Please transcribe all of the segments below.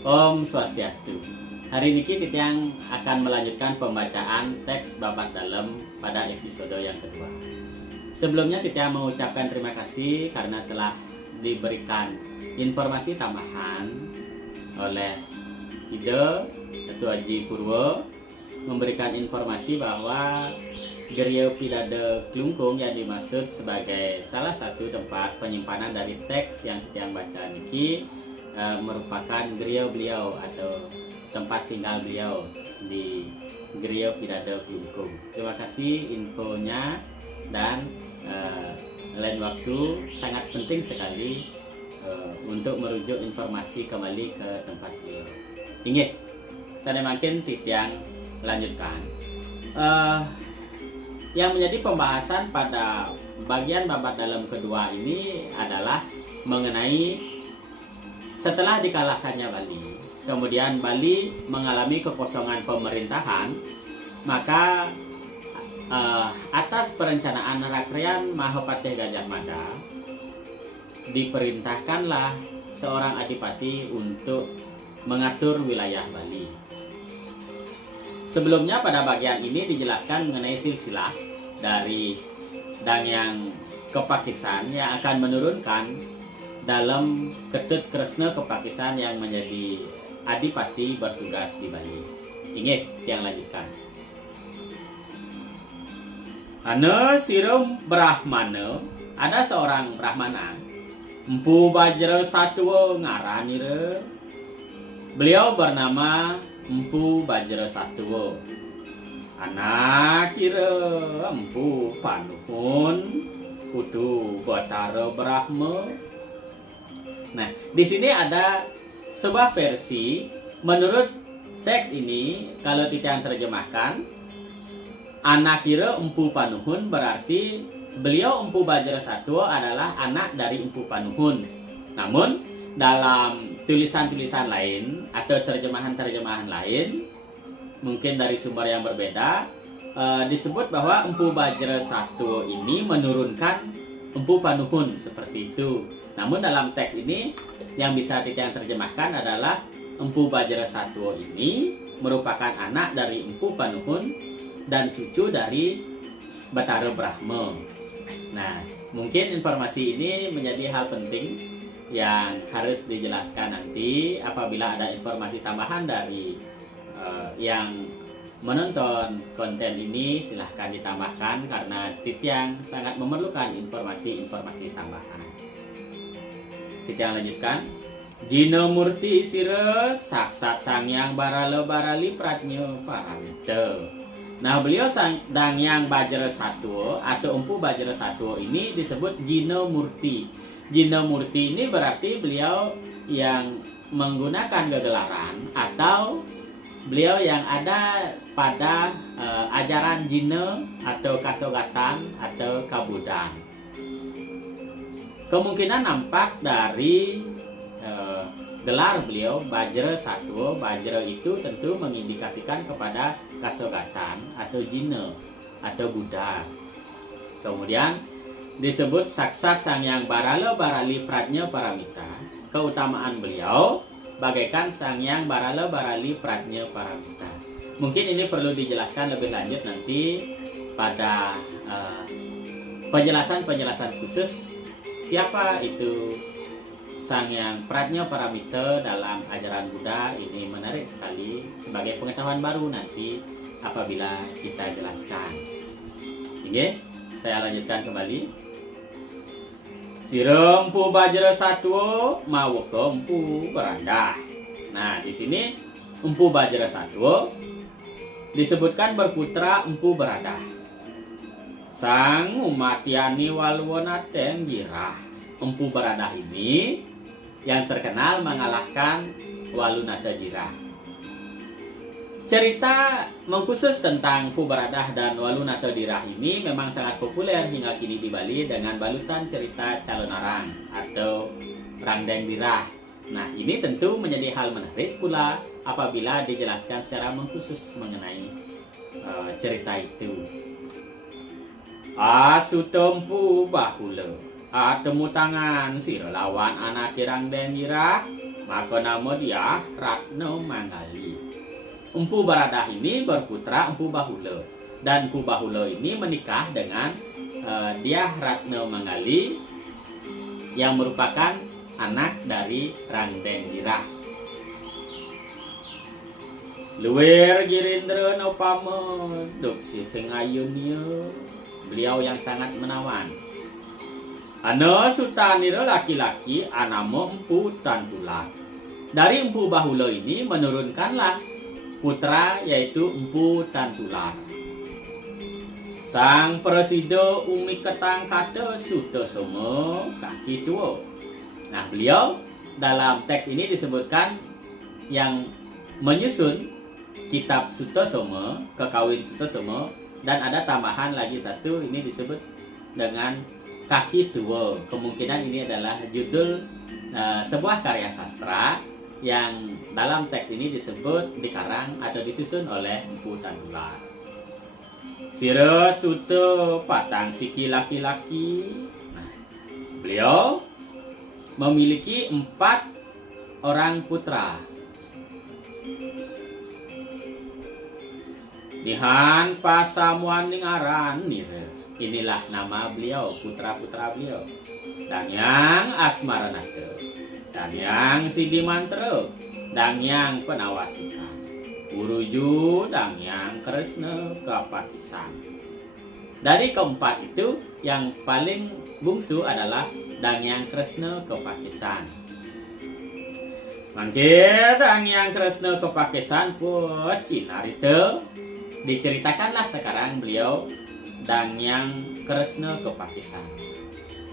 Om Swastiastu. Hari ini kita akan melanjutkan pembacaan teks babak dalam pada episode yang kedua. Sebelumnya kita mengucapkan terima kasih karena telah diberikan informasi tambahan oleh Ide Ketua Haji Purwo, memberikan informasi bahwa Geria Pidade Klungkung yang dimaksud sebagai salah satu tempat penyimpanan dari teks yang kita baca niki merupakan geria beliau atau tempat tinggal beliau di Geria Pidade Klungkung. Terima kasih infonya dan lain waktu sangat penting sekali untuk merujuk informasi kembali ke tempat beliau. Ingat, saya makin titiang lanjutkan. Yang menjadi pembahasan pada bagian babak dalam kedua ini adalah mengenai setelah dikalahkannya Bali, kemudian Bali mengalami kekosongan pemerintahan, maka atas perencanaan Rakrian Mahapatih Gajah Mada diperintahkanlah seorang adipati untuk mengatur wilayah Bali. Sebelumnya pada bagian ini dijelaskan mengenai silsilah dari Dangyang Kepakisan yang akan menurunkan dalam Ketut Kresna Kepakisan yang menjadi adipati bertugas di Bali. Ingat yang lanjutkan. Ana Sirum Brahmana, ada seorang Brahmana, Empu Bajra Satwa ngaranira. Beliau bernama Empu Bajra Satwa. Anak kira Empu Panuhun kudu Batara Brahma. Nah, di sini ada sebuah versi menurut teks ini, kalau kita yang terjemahkan, anak kira Empu Panuhun berarti beliau Empu Bajra Satwa adalah anak dari Empu Panuhun. Namun dalam tulisan-tulisan lain atau terjemahan-terjemahan lain, mungkin dari sumber yang berbeda, disebut bahwa Empu Bajra Satwa ini menurunkan Empu Panuhun seperti itu. Namun dalam teks ini yang bisa kita terjemahkan adalah Empu Bajra Satwa ini merupakan anak dari Empu Panuhun dan cucu dari Batara Brahma. Nah, mungkin informasi ini menjadi hal penting yang harus dijelaskan nanti apabila ada informasi tambahan dari yang menonton konten ini. Silahkan ditambahkan karena Titiang sangat memerlukan informasi-informasi tambahan. Titiang lanjutkan. Jina Murti Sira Saksat Sangyang Barala Barali Pratnya Paramita. Nah, beliau Dangyang Bajra Satwa atau Empu Bajra Satwa ini disebut Jina Murti. Jina Murti ini berarti beliau yang menggunakan gegelaran atau beliau yang ada pada ajaran Jina atau Kasogatan atau Kabudan. Kemungkinan nampak dari gelar beliau Bajra Satwa. Bajra itu tentu mengindikasikan kepada Kasogatan atau Jina atau Buddha. Kemudian disebut Saksat Sangyang Barala Barali Pratnya Paramita. Keutamaan beliau bagaikan Sangyang Barala Barali Pratnya Paramita. Mungkin ini perlu dijelaskan lebih lanjut nanti pada penjelasan-penjelasan khusus siapa itu Sangyang Pratnya Paramita dalam ajaran Buddha. Ini menarik sekali sebagai pengetahuan baru nanti apabila kita jelaskan. Oke, saya lanjutkan kembali. Sira Empu Bajra Satwa mawaka Empu Berandah. Nah, di sini Empu Bajra Satwa disebutkan berputra Empu Berandah. Sang Umatyani Walwanaten Girah. Empu Berandah ini yang terkenal mengalahkan Walunata Girah. Cerita mengkhusus tentang Empu Berandah dan Walunata Girah ini memang sangat populer hingga kini di Bali dengan balutan cerita Calonarang atau Rangdeng Girah. Nah, ini tentu menjadi hal menarik pula apabila dijelaskan secara mengkhusus mengenai cerita itu. Asutempu bahula temu tangan sira lawan anak Rangdeng Girah Maka nama dia Ratna Mangali. Empu Baradah ini berputra Empu Bahula. Dan Empu Bahula ini menikah dengan dia Ratna Mangali yang merupakan anak dari Rangden Dirah. Luwer Girindra Nopama Duk si Pengayunnya, beliau yang sangat menawan. Ana Sutanira laki-laki anamo Empu Tantular. Dari Empu Bahula ini menurunkanlah putra yaitu Empu Tantular. Sang Presida Umi Ketang kata Sutasoma kaki tua. Nah, beliau dalam teks ini disebutkan yang menyusun kitab Sutasoma, Kekawin Sutasoma, dan ada tambahan lagi satu, ini disebut dengan kaki tua. Kemungkinan ini adalah judul sebuah karya sastra yang dalam teks ini disebut dikarang atau disusun oleh Empu Tantular. Sira Suta patang siki laki-laki. Nah, beliau memiliki 4 orang putra. Dihan Pasamuaning aran nire. Inilah nama beliau, putra-putra beliau. Dangyang Asmaranata, Dangyang Sidimantra, Dangyang Penawasika, Uruju Dangyang Kresna Kapakisan. Dari keempat itu yang paling bungsu adalah Dangyang Kresna Kapakisan. Mangke Dangyang Kresna Kapakisan pun cinarita. Diceritakanlah sekarang beliau Dangyang Kresna Kapakisan.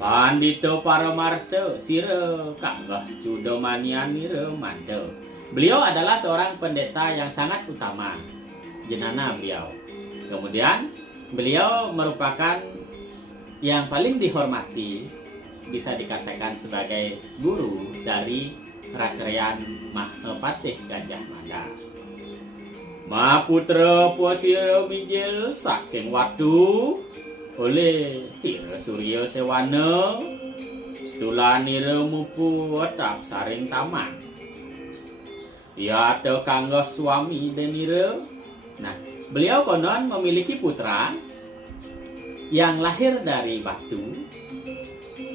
Pandito Paramarta sira kanggah Cudomanian nira manta. Beliau adalah seorang pendeta yang sangat utama. Jenana beliau. Kemudian beliau merupakan yang paling dihormati, bisa dikatakan sebagai guru dari Rakyat Mahapatih Gajah Mada. Maputra Puasira Mijil saking watu oleh Hira Surya Sewana Stulanira mupu atap saring taman. Ia ada kanggah suami denira. Nah, beliau konon memiliki putra yang lahir dari batu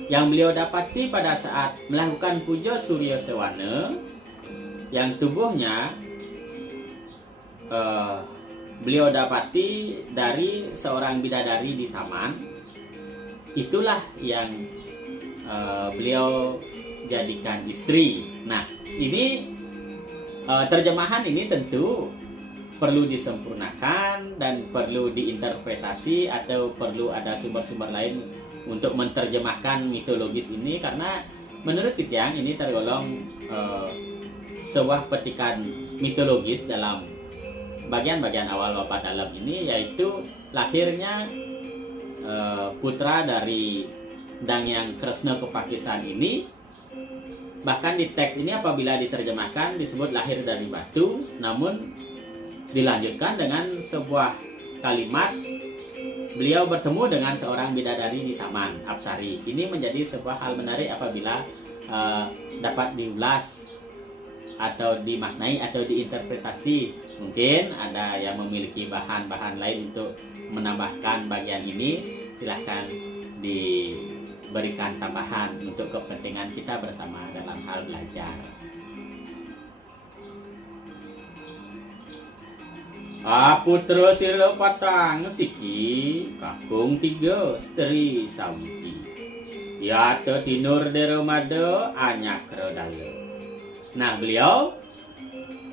yang beliau dapati pada saat melakukan puja Surya Sewana, yang tubuhnya beliau dapati dari seorang bidadari di taman. Itulah yang beliau jadikan istri. Nah, ini terjemahan ini tentu perlu disempurnakan dan perlu diinterpretasi atau perlu ada sumber-sumber lain untuk menerjemahkan mitologis ini, karena menurut Titiang ini tergolong sebuah petikan mitologis dalam bagian-bagian awal Bapak Dalam ini, yaitu lahirnya putra dari Dangyang Kresna Kapakisan ini. Bahkan di teks ini apabila diterjemahkan disebut lahir dari batu, namun dilanjutkan dengan sebuah kalimat beliau bertemu dengan seorang bidadari di taman Apsari. Ini menjadi sebuah hal menarik apabila dapat diulas atau dimaknai atau diinterpretasi. Mungkin ada yang memiliki bahan-bahan lain untuk menambahkan bagian ini, silahkan diberikan tambahan untuk kepentingan kita bersama dalam hal belajar. Putra sira patang siki kakung 3 steri sawiji. Yata tinur deromada anyakra dala. Nah, beliau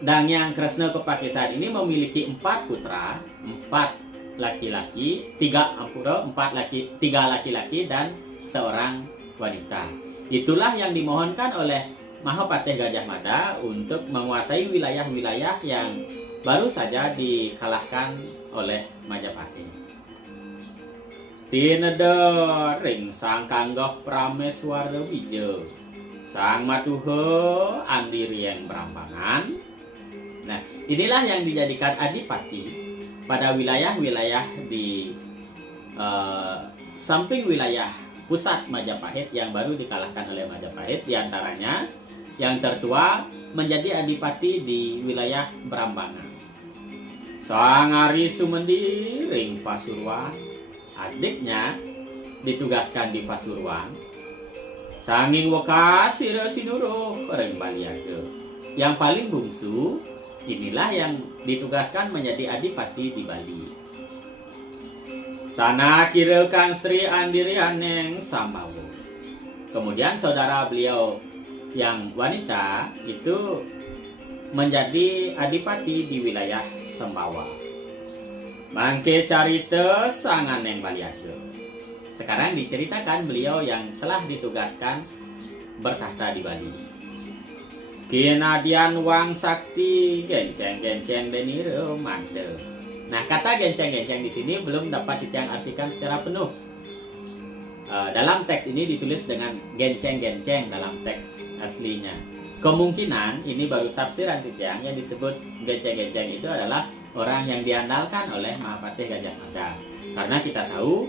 Dangyang Kresna Kapakisan ini memiliki 4 putra, 4 laki-laki, 3 laki-laki dan seorang wanita. Itulah yang dimohonkan oleh Mahapatih Gajah Mada untuk menguasai wilayah-wilayah yang baru saja dikalahkan oleh Majapahit. Tineda ring sang kanggah Prameswara Wija, sang matuha andiri yang berambangan. Nah, inilah yang dijadikan adipati pada wilayah-wilayah di samping wilayah pusat Majapahit yang baru dikalahkan oleh Majapahit, diantaranya yang tertua menjadi adipati di wilayah Brambangan. Sang Ari Sumendi ring Pasuruan, adiknya ditugaskan di Pasuruan. Sanging wekas sira sinuruh ring Baliage. Yang paling bungsu inilah yang ditugaskan menjadi adipati di Bali. Sana kira Kang Sri Andirianeng Sambawo. Kemudian saudara beliau yang wanita itu menjadi adipati di wilayah Sembawa. Mangke carita sanganeng Baliage. Sekarang diceritakan beliau yang telah ditugaskan bertahta di Bali. Kinadian Wang Sakti genceng-genceng denire mande. Nah, kata genceng-genceng di sini belum dapat Titiang artikan secara penuh. Dalam teks ini ditulis dengan genceng-genceng dalam teks aslinya. Kemungkinan ini baru tafsiran Titiang yang disebut genceng-genceng itu adalah orang yang diandalkan oleh Mahapatih Gajah Mada. Karena kita tahu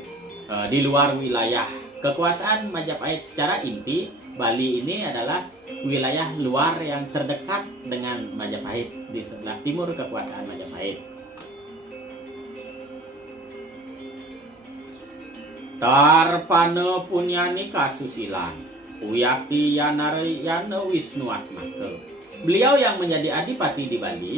di luar wilayah kekuasaan Majapahit secara inti, Bali ini adalah wilayah luar yang terdekat dengan Majapahit di sebelah timur kekuasaan Majapahit. Tarpana punyani kasusilan, uyakti yanari yano wisnuatmake. Beliau yang menjadi adipati di Bali,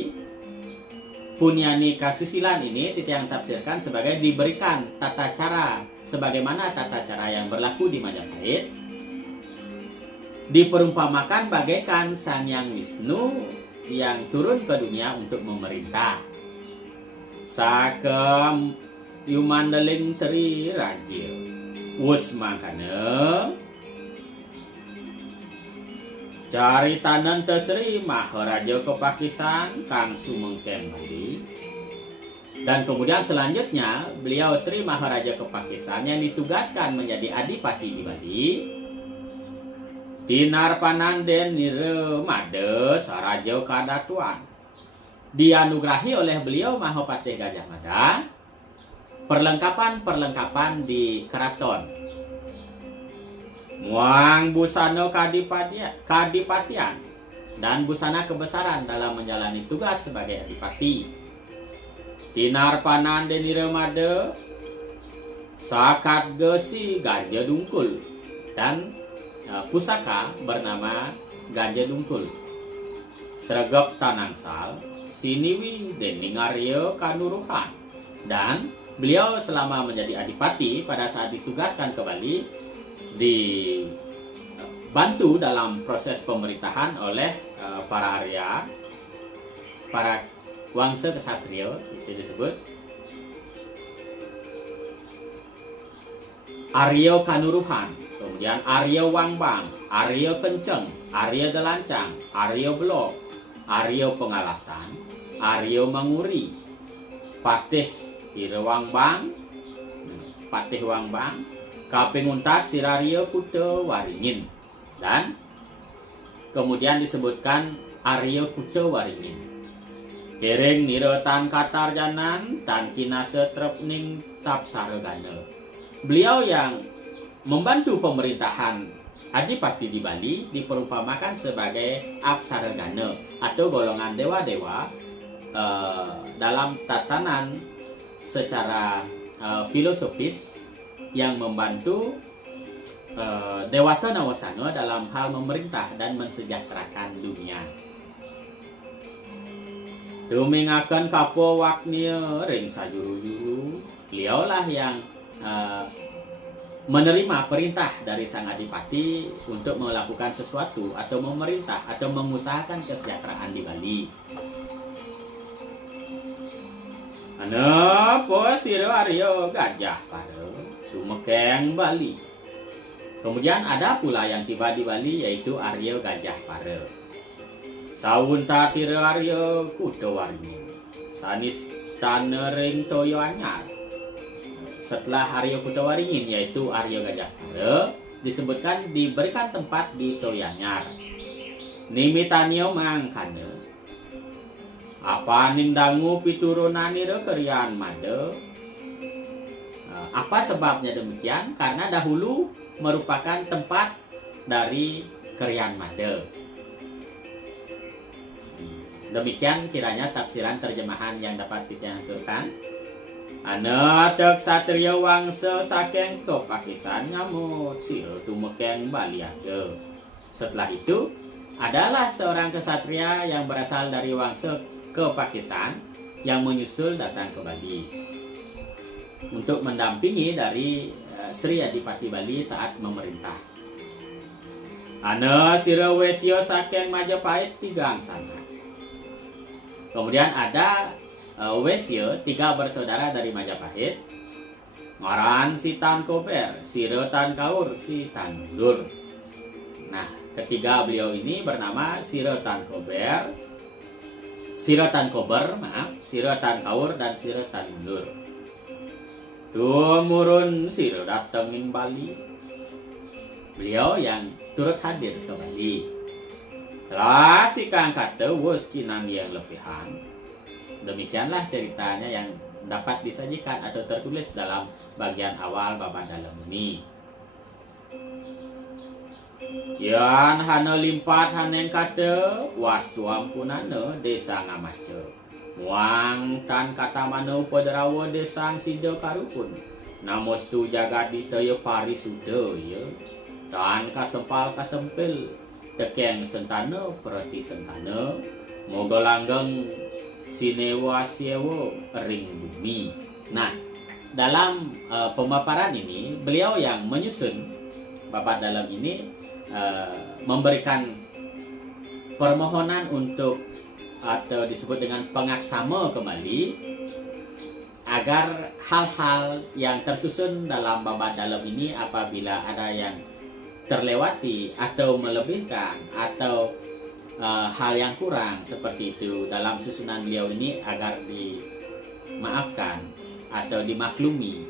punyani kasusilan ini Titiang tafsirkan sebagai diberikan tata cara sebagaimana tata cara yang berlaku di Majapahit, diperumpamakan bagaikan Sang Yang Wisnu yang turun ke dunia untuk memerintah. Sakem yumandeling teri raja wus makana caritanan Sri Maharaja Kepakisan Kang Sumengken Bali. Dan kemudian selanjutnya beliau Sri Maharaja Kepakisan yang ditugaskan menjadi adipati di Bali. Tinar Pananden Nire Made Saraja Kadatuan, dianugerahi oleh beliau Mahapatih Gajah Mada perlengkapan di keraton. Muang busana kadipatian dan busana kebesaran dalam menjalani tugas sebagai adipati. Tinar Pananden Nire Made sakat gesi Gajah Dungkul dan pusaka bernama Gajah Dungkul. Sregep Tanangsal siniwi dening Arya Kanuruhan. Dan beliau selama menjadi adipati pada saat ditugaskan ke Bali dibantu dalam proses pemerintahan oleh para Arya, para wangsa kesatria, itu disebut Arya Kanuruhan. Kemudian Arya Wangbang, Arya Kenceng, Arya Delancang, Arya Blok, Arya Pengalasan, Arya Manguri, Patih Wangbang, Patih Wangbang, Kapinguntat Siraria Kuta Waringin. Dan kemudian disebutkan Arya Kuta Waringin. Kering Nirotan Katarjanan Tan Kinase Trepning Tapsaregana. Beliau yang membantu pemerintahan adipati di Bali diperumpamakan sebagai Apsaregana atau golongan dewa-dewa dalam tatanan secara filosofis yang membantu Dewata Nawasana dalam hal memerintah dan mensejahterakan dunia. Tumingaken kapo waknia ring sajuru-juru. Beliaulah yang menerima perintah dari sang adipati untuk melakukan sesuatu atau memerintah atau mengusahakan kesejahteraan di Bali. Anapa sira Arya Gajah Pada tumekeng Bali. Kemudian ada pula yang tiba di Bali yaitu Arya Gajah Pada. Sawunta tira Arya Kuta Waringin. Sanis tanering toyo anyar. Setelah Arya Kuta Waringin yaitu Arya Gajah Pada disebutkan diberikan tempat di Toyanyar. Nimitanio mangkane apa nindangu piturunanira Kerian Made. Apa sebabnya demikian? Karena dahulu merupakan tempat dari Kerian Made. Demikian kiranya tafsiran terjemahan yang dapat dituturkan. Ana tek satria wangsa saking kepakisan ngamut sira tumekeng baliake. Setelah itu adalah seorang kesatria yang berasal dari wangsa Kepakisan yang menyusul datang ke Bali untuk mendampingi dari Sri Adipati Bali saat memerintah. Ana sira wesya saking Majapahit tigang sana. Kemudian ada wesya 3 bersaudara dari Majapahit. Ngaran si Tan Kober, sira Tan Kaur, si Tan Mundur. Nah, ketiga beliau ini bernama Sira Tan Kober, Sira Tan Kaur, dan Sira Tan Mundur. Tumurun Sira datengin Bali. Beliau yang turut hadir ke Bali. Telah si Kang kata wus cinang yang lebihan. Demikianlah ceritanya yang dapat disajikan atau tertulis dalam bagian awal babad dalam ini. Yan hana limpat haneng kata wastu ampunana desa ngamace. Muang tan kata mana paderawa desang sida karupun. Namostu jaga ditaya parisuda ya. Tan kasempal kasempil tekeng sentana perati sentana. Moga langgeng sinewa siewo ring bumi. Nah, dalam pemaparan ini beliau yang menyusun babad dalam ini memberikan permohonan untuk atau disebut dengan pengaksama kembali agar hal-hal yang tersusun dalam babad dalam ini apabila ada yang terlewati atau melebihkan atau hal yang kurang seperti itu dalam susunan beliau ini agar dimaafkan atau dimaklumi.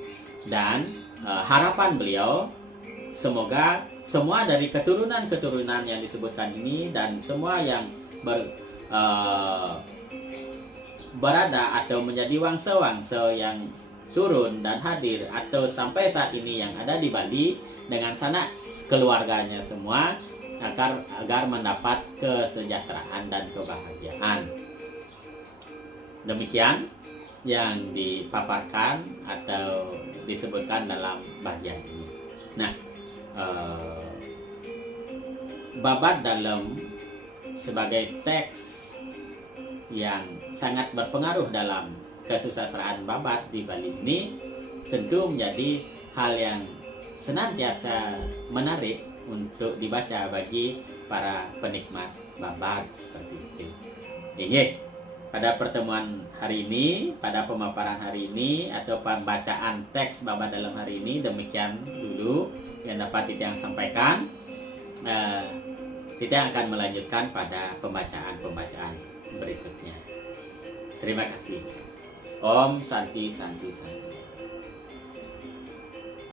Dan harapan beliau semoga semua dari keturunan-keturunan yang disebutkan ini dan semua yang berada atau menjadi wangsa-wangsa yang turun dan hadir atau sampai saat ini yang ada di Bali dengan sanak keluarganya semua agar mendapat kesejahteraan dan kebahagiaan. Demikian yang dipaparkan atau disebutkan dalam bagian ini. Nah, babad dalam sebagai teks yang sangat berpengaruh dalam kesusastraan babad di Bali ini tentu menjadi hal yang senantiasa menarik untuk dibaca bagi para penikmat babad seperti itu. Jadi, pada pertemuan hari ini, pada pemaparan hari ini atau pembacaan teks babad dalam hari ini demikian dulu yang dapat kita sampaikan. Kita akan melanjutkan pada pembacaan berikutnya. Terima kasih. Om Santi Santi Santi.